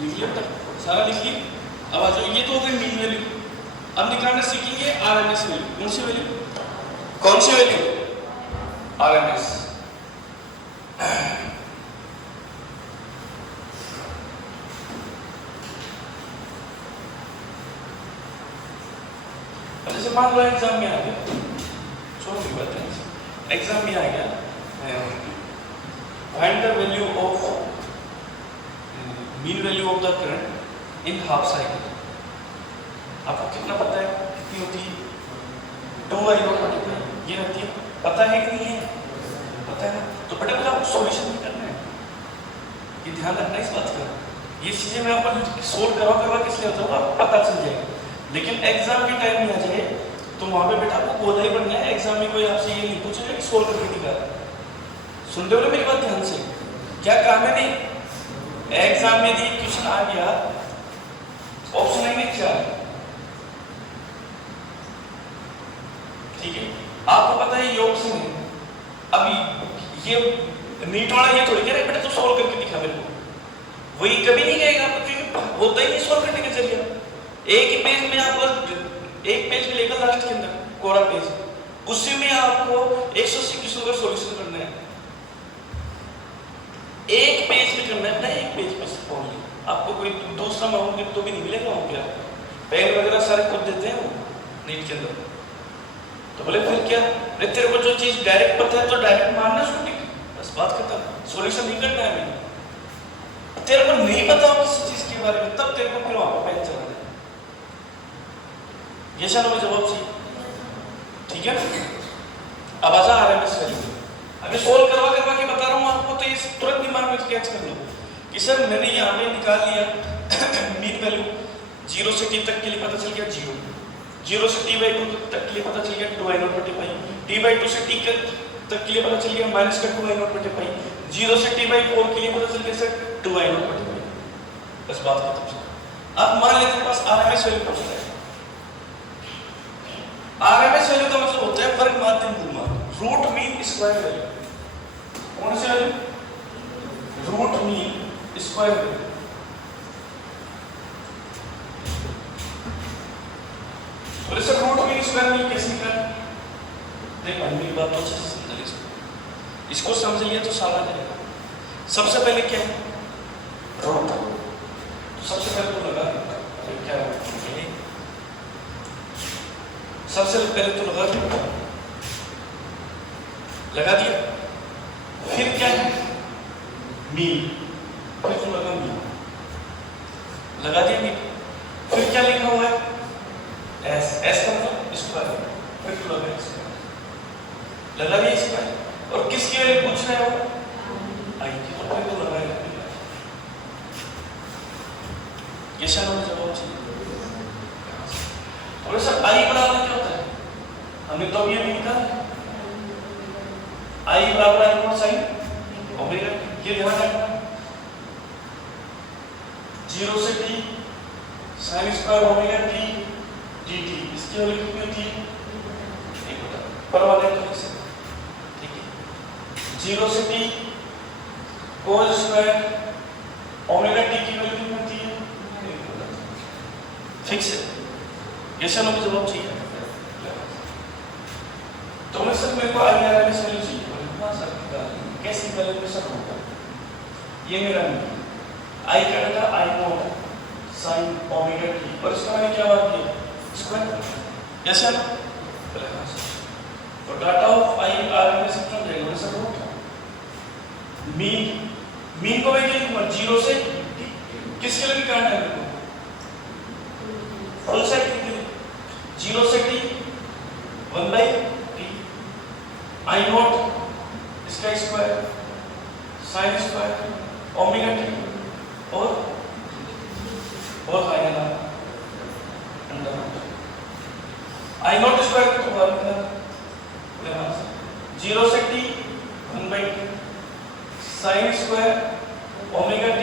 लिख लिया बेटा, सारा लिख लिया। अब आ जाओ, ये तो हो गई मीन वैल्यू। अब निकालना सीखेंगे आरएमएस वैल्यू। कौन सी वैल्यू? कौन सी वैल्यू? आरएमएस। जैसे मान लो एग्जाम में आ गया, छोड़ो की बात है, एग्जाम में आ गया, find the value of mean value of the current in half cycle. आपको कितना पता है कितनी होती है? 2i0 ये रहती है, पता है कि नहीं है? पता है ना? तो फटाफट आपको सॉल्यूशन भी करना है, ये ध्यान रखना इस बात का। ये चीजें मैं आपको सोल्व करवा किस लिए होता है आपको पता चल जाएगा। लेकिन एग्जाम के टाइम में आ जाए तो वहां पे बेटा आपको गोदा ही बनना है। एग्जाम में कोई आपसे ये नहीं पूछेगा कि सोल्व करके दिखा। सुन रहे हो मेरी बात ध्यान से? क्या काम है? नहीं, एग्जाम में यदि क्वेश्चन आ गया, ऑप्शन है नहीं 4, ठीक है, आपको पता है ये ऑप्शन है। अब ये नीट वाला ये थोड़ी कह रहा है बेटा तू सोल्व करके दिखा मेरे को, वही कभी नहीं कहेगा आपको, होता ही नहीं सोल्व करने का जरिया। एक ही पेज में आपको, एक पेज में लेकर लास्ट के अंदर कोरा पेज, उसी में आपको 180 क्वेश्चन का सॉल्यूशन करना है। एक पेज में करना है ना, एक पेज पर ओनली। आपको कोई दूसरा मांगोगे तो भी नहीं मिलेगा वहां पे। पेन वगैरह सारे खुद देते हैं वो नीट के अंदर। तो बोले फिर क्या, तेरे को जो चीज डायरेक्ट पता है तो डायरेक्ट मानना शुरू कर, बस बात खत्म, सॉल्यूशन नहीं करना है हमें। तेरे को नहीं पता हो किसी चीज के बारे में, तब तेरे को फिर वहां पर पेन चलाना है। ये चलो जवाब चाहिए, ठीक है। अब आजा आरएमएस वैल्यू। अभी सोल्व करवा के बता रहा हूं आपको, तो ये तुरंत दिमाग में कैच कर लो कि सर मैंने यहाँ पे निकाल लिया मीन वैल्यू, 0 से t तक के लिए पता चल गया 0, 0 से t/2 तक के लिए पता चल गया 2i0/π, t/2 से t तक के लिए पता चल गया -2i0/π, 0 से t/4 के लिए पता चल गया सर 2i0/π। बस बात खत्म। अब मान लेते हैं पास आरएमएस वैल्यू पूछ रहा है। आरएमएस वैल्यू का मतलब होता है वर्ग माध्य मूल मान, रूट मीन स्क्वायर वैल्यू। कौन सी वैल्यू? Root mean square value. और इसे रूट मीन स्क्वायर वैल्यू कैसे निकालें? देखो मेरी बात तो अच्छे से समझिए, इसको समझिए तो सारा जाएगा। सबसे पहले क्या है? रूट। सबसे पहले तो लगा क्या है? सबसे पहले तो लगा दिया, फिर क्या है? मीन, फिर तो लगा मीन, लगा दिया मीन, फिर क्या लिखा हुआ है? एस, एस का मतलब स्क्वायर, फिर तो लगा स्क्वायर, लगा दिया स्क्वायर। और किसकी वैल्यू पूछ रहे हो? आई की, और फिर तो लगा दिया। ये शायद जवाब चाहिए। और सर आई बराबर क्या होता है? हमने तो ये भी निकाला, आई बराबर आई कॉस साइन ओमेगा। ये ध्यान रखना, 0 से t sin square omega t dt, इसकी वैल्यू कितनी होती है? 1/, परवाह नहीं तो इसे, ठीक है। 0 से t cos square omega t की वैल्यू कितनी होती है? 1/। फिक्स है। ये सब मुझे जवाब चाहिए। तो मैं सर मेरे को आरएमएस वैल्यू चाहिए। हाँ सर, कैसी वैल्यू में सर होगा? ये मेरा आई क्या था? I0 sin ओमेगा t, और इसका मैंने क्या बात की? स्क्वायर। जैसे ना तो डाटा ऑफ आई आरएमएस कितना जाएगा सर? रूट मीन, मीन को मैं क्या लिखूंगा? 0 से t, किसके लिए निकालना है मेरे को? फुल साइड के लिए, 0 से t 1/t I0 इसका square sin square omega t और फाइनल अंडर I0 स्क्वायर को बाहर निकालना, 0 से t 1/t sin square omega t,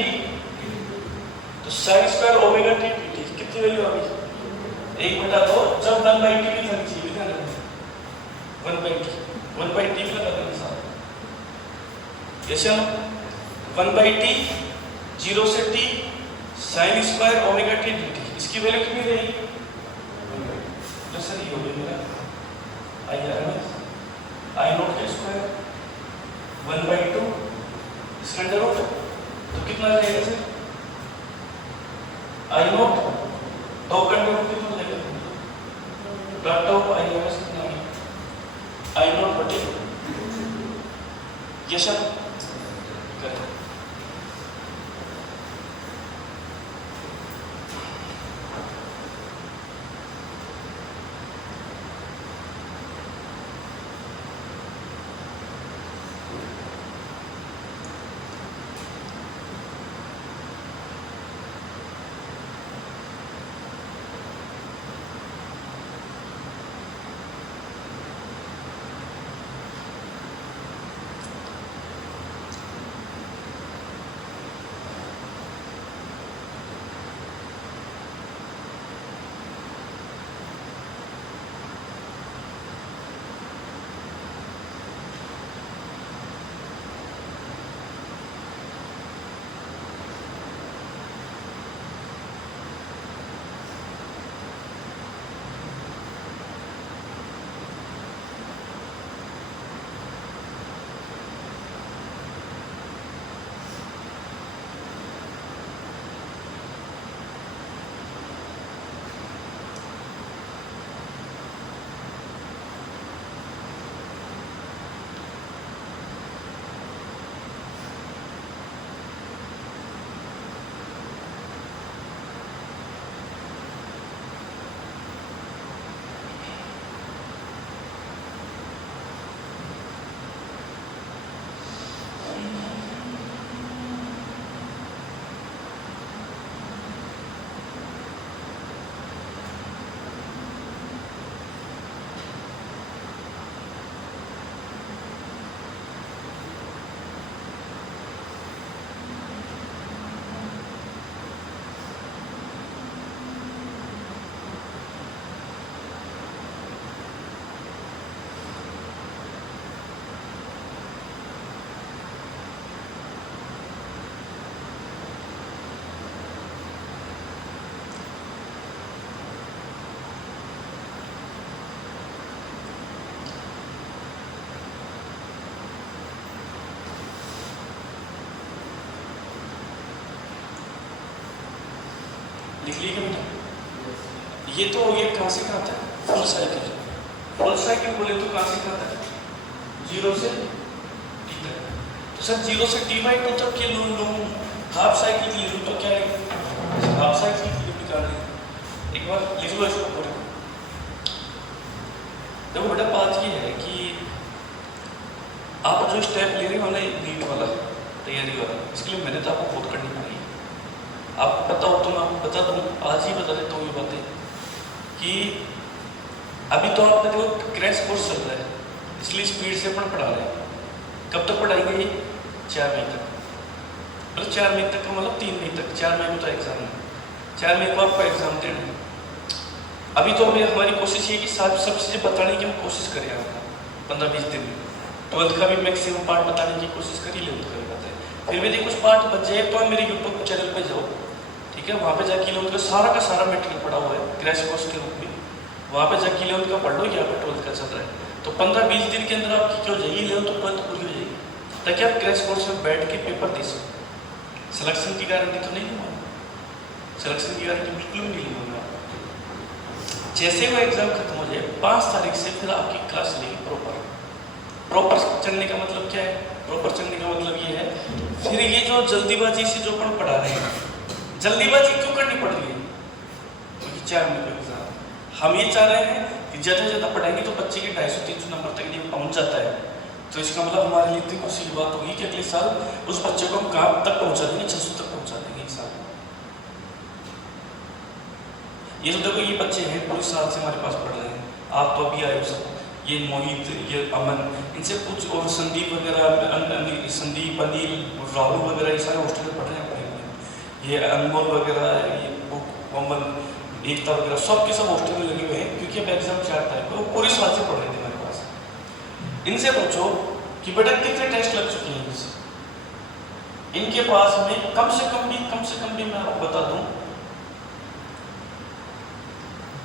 तो sin स्क्वायर ओमेगा t कितनी वैल्यू आ गई? 1/2। जब 1/t भी होनी चाहिए, ध्यान रखना 1/t भी लगा देना साथ। जैसे हम 1/t 0 से t sign square omega T dt, इसकी वैल्यू कितनी रहेगी? तो सर ये हो गया मेरा आई नॉट का स्क्वायर 1/2 इसका अंडर रूट, तो कितना रहेगा सर? आई नॉट तो का अंडर रूट कितना रहेगा? डॉट ऑफ आई माइनस कितना है? आई नॉट बटे ये सब करें। लिख लीजिए बेटा, ये तो ये कहाँ से कहाँ तक? Full cycle. फुल साइकिल बोले तो कहाँ से कहाँ तक? 0 से t तक। तो सर 0 से t/2 तक के लूँ हाफ साइकिल के लिए लूँ तो क्या है? हाफ साइकिल के लिए निकाल लें। एक बार लिख लो इसको पूरे। देखो बेटा बात ये है कि आप जो स्टेप ले रहे हो ना नीट वाला तैयारी वाला, इसके लिए मेहनत आपको खुद करनी पड़ेगी। आपको पता हो तो मैं आपको बता दूँ, आज ही बता देता हूँ ये बातें कि अभी तो आपका देखो क्रैश कोर्स चल रहा है, इसलिए स्पीड से अपन पढ़ा रहे हैं। कब तक पढ़ाएंगे ये? 4 मई तक। मतलब 4 मई तक का मतलब 3 मई तक। 4 मई को तो एग्जाम है, 4 मई को आपका एग्जाम देना है। अभी तो हमें हमारी कोशिश ये कि सब चीज़ें बताने की हम कोशिश करें आपको 15-20 दिन में। 12th का भी मैक्सिमम पार्ट बताने की कोशिश कर ही ले, उनका भी बताए। फिर भी यदि कुछ पार्ट बच जाए तो आप मेरे यूट्यूब चैनल पे जाओ, ठीक है? वहाँ पे जाके ले उनका सारा मटेरियल पड़ा हुआ है क्रैश कोर्स के रूप में। वहाँ पे जाके ले उनका पढ़ लो, यहाँ पे 12th का चल रहा है। तो 15-20 दिन के अंदर आपकी क्यों जाइए ले तो 12th पूरी हो जाएगी, ताकि आप क्रैश कोर्स में बैठ के पेपर दे सको। सिलेक्शन की गारंटी तो नहीं लूँगा, सिलेक्शन की गारंटी बिल्कुल भी नहीं लूँगा। जैसे वो एग्जाम खत्म हो जाए 5 तारीख से फिर आपकी क्लास लेगी प्रॉपर चलने का मतलब क्या है? प्रॉपर चलने का मतलब ये है, फिर ये जो जल्दीबाजी से जो अपन पढ़ा रहे हैं, जल्दीबाजी क्यों करनी पड़ रही है? क्योंकि 4 मई को एग्जाम। हम ये चाह रहे हैं कि ज़्यादा से ज़्यादा पढ़ाएंगे तो बच्चे के 250-300 नंबर तक नहीं पहुँच जाता है। तो इसका मतलब हमारे लिए इतनी खुशी की बात होगी कि अगले साल उस बच्चे को हम कहाँ तक पहुँचा देंगे? 600 तक पहुँचा देंगे इस साल। ये तो देखो ये बच्चे हैं पूरे साल से हमारे पास पढ़ रहे हैं। आप तो अभी आए हो सब, ये मोहित, ये अमन, इनसे कुछ और संदीप वगैरह, संदीप, अनिल, राहुल वगैरह ये सारे हॉस्टल में पढ़ रहे हैं। ये अनमोल वगैरह, ये कोमल, एकता वगैरह सब के सब हॉस्टल में लगे हुए हैं, क्योंकि अब एग्जाम 4 तारीख को पूरे साल से पढ़ रहे थे हमारे पास। इनसे पूछो कि बेटा कितने टेस्ट लग चुके हैं? इनके पास में कम से कम भी मैं आपको बता दूं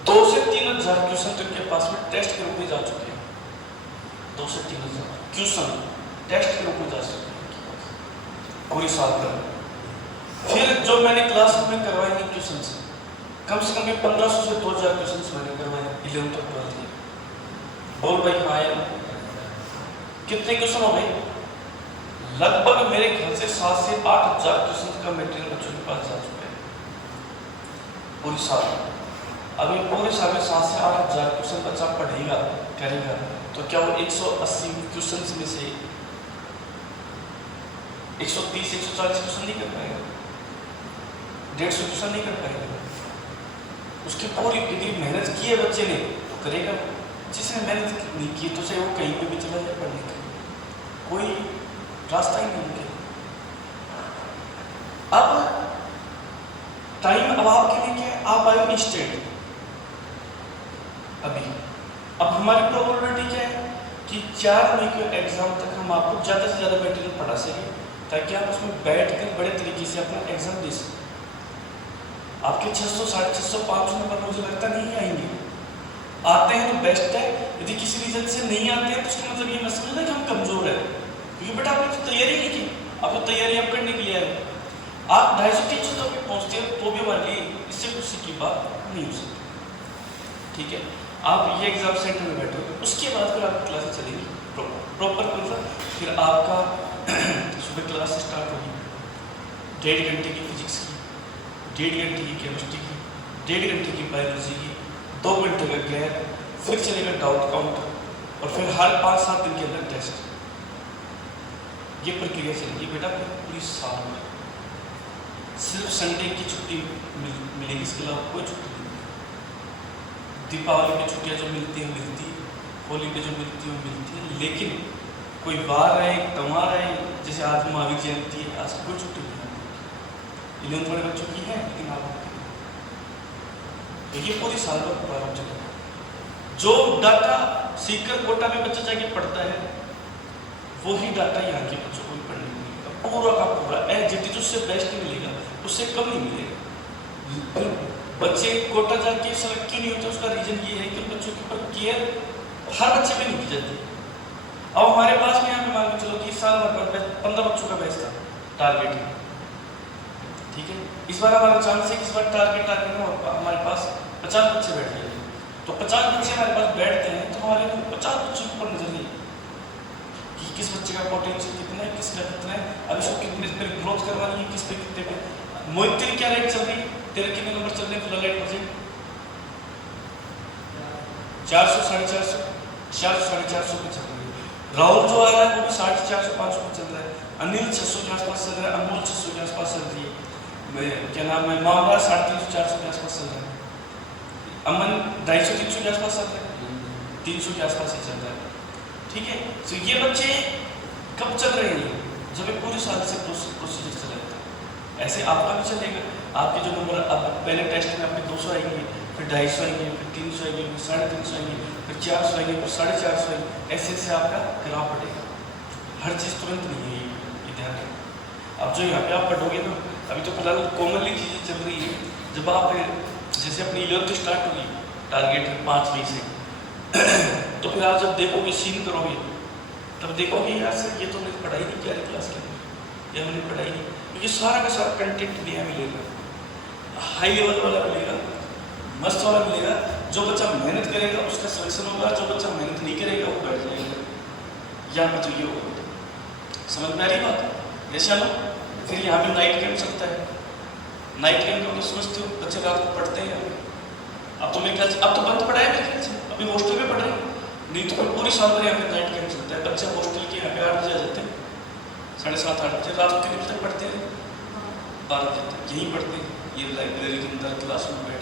2 से 3 हजार क्वेश्चन तो इनके पास में टेस्ट के रूप में जा चुके हैं। 2 से 3 हजार क्वेश्चन टेस्ट के रूप में जा चुके हैं पूरी साल भर। फिर जो मैंने क्लास में करवाए हैं क्वेश्चन कम से कम 1500 से 2000 क्वेश्चन मैंने करवाए 11th तक 12th में। बोल भाई हाँ यार कितने क्वेश्चन हो गए? लगभग मेरे ख्याल से 7 से 8 हजार क्वेश्चन का मटेरियल बच्चों के पास जा चुका है पूरी साल। अभी पूरे साल में 7 से 8 हजार क्वेश्चन बच्चा पढ़ेगा करेगा तो क्या वो 180 क्वेश्चन में से 130 140 क्वेश्चन नहीं कर पाएगा? 150 क्वेश्चन नहीं कर पाएगा? उसकी पूरी यदि मेहनत की है बच्चे ने तो करेगा। जिसने मेहनत नहीं की तो चाहे वो कहीं पे भी चला जाए पढ़ने का, कोई रास्ता ही नहीं है। अब टाइम अब आपके लिए क्या है? आप आए स्टेट अभी। अब हमारी प्रोबेबिलिटी क्या है कि 4 मई के एग्जाम तक हम आपको ज़्यादा से ज़्यादा मटेरियल पढ़ा सकें ताकि आप उसमें बैठ कर बड़े तरीके से अपना एग्जाम दे सकें। आपके 600 650 500 नंबर मुझे लगता नहीं आएंगे। आते हैं तो बेस्ट है, यदि किसी रीजन से नहीं आते हैं तो उसका मतलब ये मत समझना कि हम कमजोर है, क्योंकि बेटा आपने तो तैयारी नहीं की, आप तो तैयारी आप करने के लिए आए। आप 250-300 तक भी पहुँचते हैं तो भी हमारे लिए इससे खुशी की बात नहीं हो सकती। ठीक है, आप ये एग्जाम सेंटर में बैठोगे, उसके बाद फिर आपकी क्लासेस चलेगी प्रॉपर फिर आपका सुबह क्लास स्टार्ट होगी 1.5 घंटे की फिजिक्स की, 1.5 घंटे की केमिस्ट्री की, 1.5 घंटे की बायोलॉजी की, 2 घंटे का गैप, फिर चलेगा डाउट काउंटर और फिर हर 5-7 दिन के अंदर टेस्ट। ये प्रक्रिया चलेगी बेटा पूरी साल में। सिर्फ संडे की छुट्टी मिलेगी, इसके अलावा कोई छुट्टी नहीं। दीपावली की छुट्टियाँ जो मिलती है मिलती, होली पे जो मिलती है वो मिलती है, लेकिन कोई बार आए त्योहार आए जैसे आज महावीर जयंती है, आज कोई छुट्टी नहीं। 11th वाले बच्चों की है लेकिन आप तो ये पूरी साल भर प्रारंभ चलेगा। जो डाटा सीकर कोटा में बच्चा जाके पढ़ता है वही डाटा यहाँ के बच्चों को भी पढ़ने को मिलेगा, पूरा का पूरा एज उससे बेस्ट मिलेगा, उससे कम नहीं मिलेगा। बच्चे कोटा जाके सेलेक्ट क्यों नहीं होते, उसका रीजन ये है कि बच्चों के ऊपर केयर हर बच्चे पे नहीं की जाती। अब हमारे पास में यहाँ पे मान के चलो कि इस साल हमारे पास 15 बच्चों का बैच था टारगेट है, ठीक है। इस बार हमारा चांस है कि इस बार टारगेट में हमारे पास 50 बच्चे बैठ गए, तो 50 बच्चे हमारे पास बैठते हैं तो हमारे 50 बच्चों के ऊपर नजर नहीं कि किस बच्चे का पोटेंशियल कितना है, किसका कितना है, अब इसको कितने पे ग्रोथ करवानी है, किस पे कितने पे। मोहित तेरी क्या रेट चल रही है, तेरे कितने नंबर चल रहे हैं फिलहाल 8%? 400 450 400 450 पे चल रही है। राहुल जो आ रहा है वो भी 450 500 पे चल रहा है। अनिल 600 के आसपास चल रहा है, अमोल 600 के आसपास चल रही है, क्या नाम है मामला 350 400 के आसपास चल रहा है, अमन 250 300 के आसपास चल रहा है, 300 के आसपास ही चल रहा है, ठीक है। तो ये बच्चे कब चल रहे हैं, जब एक पूरे साल से प्रोसीजर चलेगा। ऐसे आपका भी चलेगा, आपके जो नंबर अब पहले टेस्ट में आपके 200 आएंगे, फिर 250 आएंगे, फिर 300 आएंगे, फिर 350 आएंगे, फिर 400 आएंगे, फिर 450 आएंगे, ऐसे ऐसे आपका ग्राफ बढ़ेगा। हर चीज़ तुरंत नहीं है, ये ध्यान रखें। अब जो यहाँ पे आप पढ़ोगे ना, अभी तो फिलहाल कॉमनली चीज़ें चल रही है, जब आप जैसे अपनी 11th स्टार्ट होगी टारगेट 5 मई से तो फिर आप जब देखोगे सीन करोगे तब देखोगे यार सर ये तो मैंने पढ़ाई नहीं किया क्लास के अंदर, ये मैंने पढ़ाई नहीं, क्योंकि सारा का सारा कंटेंट नया मिलेगा, हाई लेवल वाला मिलेगा, मस्त वाला मिलेगा। जो बच्चा मेहनत करेगा उसका सिलेक्शन होगा, जो बच्चा मेहनत नहीं करेगा वो बैठ जाएगा। यहाँ पर तो ये होगा, समझ में आ रही बात? जैसे हम फिर यहाँ पे नाइट कैंप चलता है, नाइट कैंप में तो समझते हो बच्चे रात को पढ़ते हैं। अब तो मेरे ख्याल से अब तो बंद पढ़ा है मेरे ख्याल से, अभी हॉस्टल में पढ़ रहे हैं, नहीं तो फिर पूरी साल भर यहाँ पे नाइट कैंप चलता है। बच्चे हॉस्टल के यहाँ पे 8 बजे आ जाते हैं, 7:30 8 बजे, रात को कितने बजे तक पढ़ते हैं? 12 बजे तक यहीं पढ़ते हैं, ये लाइब्रेरी के अंदर क्लास में बैठ।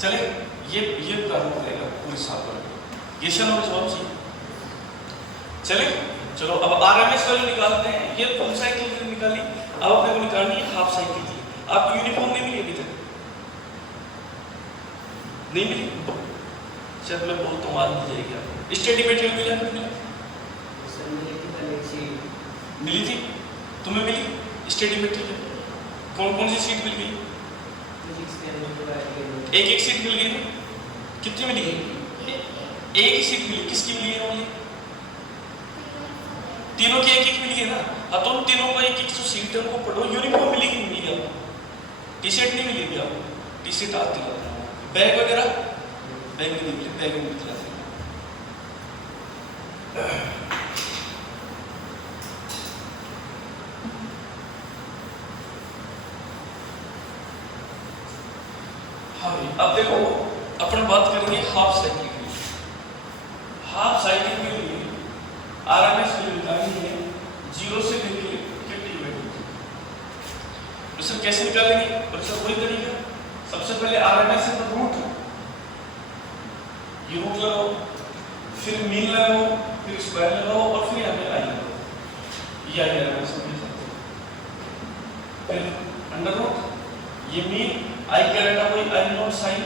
चले ये प्रारंभ करेगा पूरी साल भर, ये शनो जवाब चाहिए। चले चलो अब RMS वैल्यू निकालते हैं। ये फुल साइकिल निकाली, अब अपने को निकालनी है हाफ साइकिल की। आपको यूनिफॉर्म नहीं मिली अभी तक? नहीं मिली? शायद मैं बोलता हूँ आज मिल जाएगी आपको। स्टडी मटेरियल मिला? मिली थी, तुम्हें मिली स्टडी में, ठीक है। कौन कौन सी सीट मिल गई? एक एक सीट मिल गई। कितनी मिली? एक ही सीट मिली। किसकी मिली है? ओनली तीनों की एक एक मिली है ना। हाँ, तुम तीनों को एक एक जो सीट है उनको पढ़ो। यूनिफॉर्म मिलेगी नहीं मिली आपको? टी शर्ट नहीं मिलेगी आपको? टी शर्ट आती है। बैग वगैरह? बैग नहीं मिली, बैग में मिलती है। हाँ भाई, अब देखो अपन बात करेंगे हाफ साइकिल की। हाफ साइकिल के लिए आरएमएस वैल्यू निकालनी है 0 से लेकर 50 तो सर कैसे निकालेंगे? बच्चों वही तरीका, सबसे पहले आरएमएस है तो रूट, ये रूट लगाओ, फिर मीन लगाओ, फिर स्क्वायर लगाओ और फिर यहाँ पे आई लगाओ। ये आई आरएमएस फिर अंडर रूट, ये मीन आई क्या रहता है? I not sine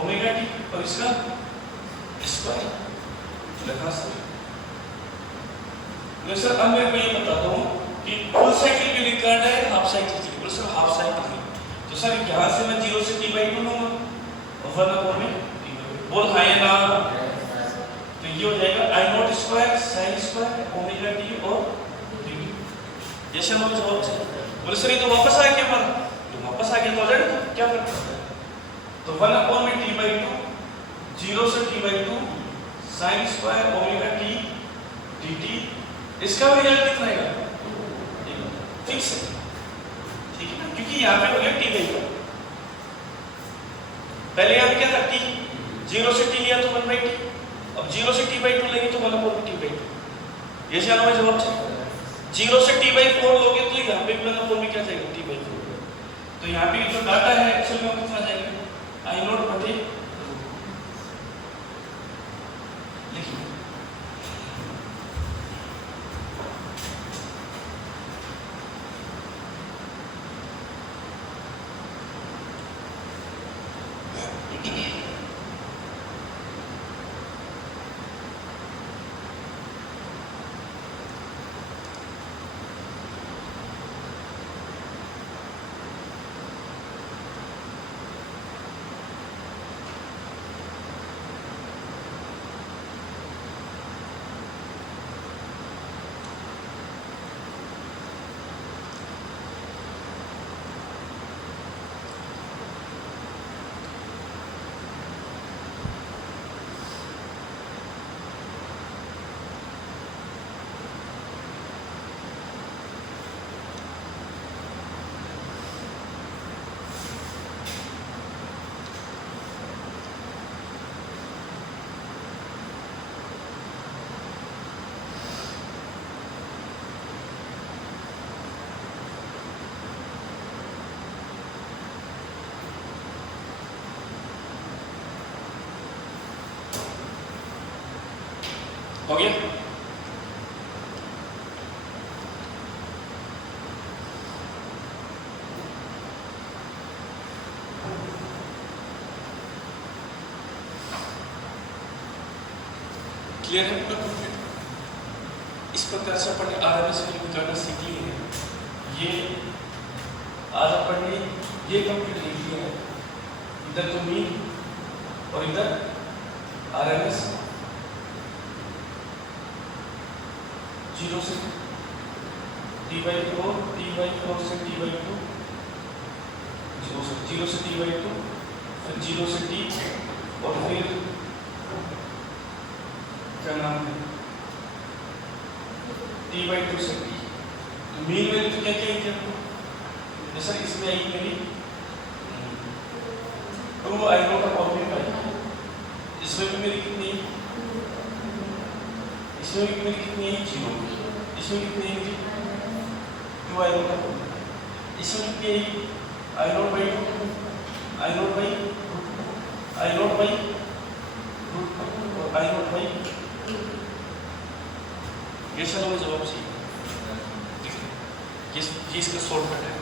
omega T और इसका स्क्वायर लिखा सर। सर अब मैं ये बताता हूँ कि फुल साइकिल के लिए करना है, हाफ साइकिल के लिए। सर हाफ साइकिल तो सर यहाँ से मैं 0 से t/2 लूंगा और 1/में बोल हाँ या ना? तो ये हो जाएगा I naught square sine square omega T और dt। ये सर हमारा जवाब है। बोले सर ये तो वापस आ गया हमारा, तो वापस आ गया तो ऑलरेडी क्या फर्क पड़ता है? तो 1/t/2 0 से t/2 sign square omega T dt, इसका रिजल्ट कितना आएगा? फिक्स है, ठीक है ना, क्योंकि यहाँ पे हो गया t/2। पहले यहाँ पे क्या था? t 0 से t लिया तो 1/t, अब 0 से t/2 लेंगे तो 1/t/2। ये से हमारा जवाब चाहिए। 0 से t/4 लोगे तो यहाँ पे भी 1/4 में क्या जाएगा? t/4। तो यहाँ पे जो डाटा है एक्चुअल में कितना जाएगा? आई नॉट बटे लिखिए हो गया। क्लियर है पूरा कंप्लीट? इस प्रकार से अपन ने आरएमएस वैल्यू निकालना सीख ली है। ये आज अपन ने ये कंप्लीट लिख लिया है, इधर तो मीन और इधर आरएमएस। 0 से t/4 t/4 से t/2 0 से t/2 फिर 0 से t और फिर क्या नाम है t/2 से t। तो मीन वैल्यू तो क्या क्या है आपको? सर इसमें आई मेरी 2 आई नॉट अपॉन में पाई। इसमें भी मेरी कितनी है? इसमें भी मेरी कितनी है? 0। इसमें कितनी है? 2 आई नॉट अपॉन। इसमें कितनी है? I naught by I naught by I naught by और आई नॉट बाई। ये सर हमें जवाब चाहिए। ये इसका शॉर्टकट है।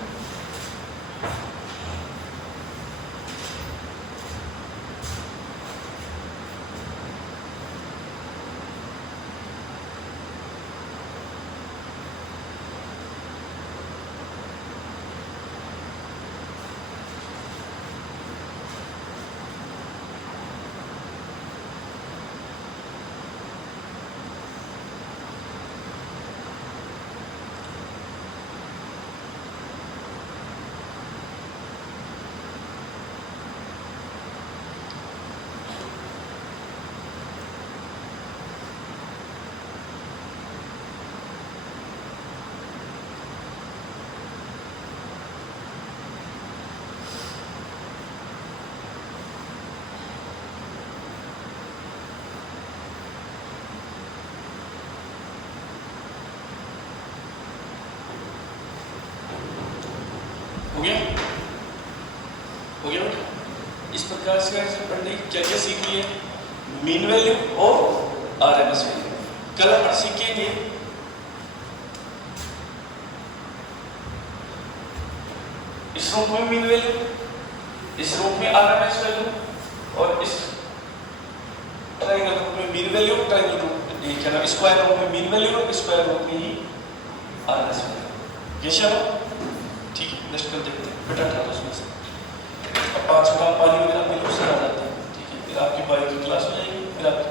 हो गया बेटा। इस प्रकार से पढ़ने क्या क्या सीख लिए, मीन वैल्यू और आरएमएस वैल्यू। कल अपन सीखेंगे इस रूप में मीन वैल्यू, इस रूप में आरएमएस वैल्यू और इस ट्रायंगल रूप में मीन वैल्यू, ट्रायंगल रूप क्या नाम स्क्वायर रूप में मीन वैल्यू और स्क्वायर रूप में ही आरएमएस वैल्यू। ये चलो ठीक है, नेक्स्ट कल देखते हैं बेटा। 18 उसमें से अब 5 पानी वगैरह मिलो से आ जाता है, ठीक है। फिर आपकी बायो की क्लास हो जाएगी, फिर आपकी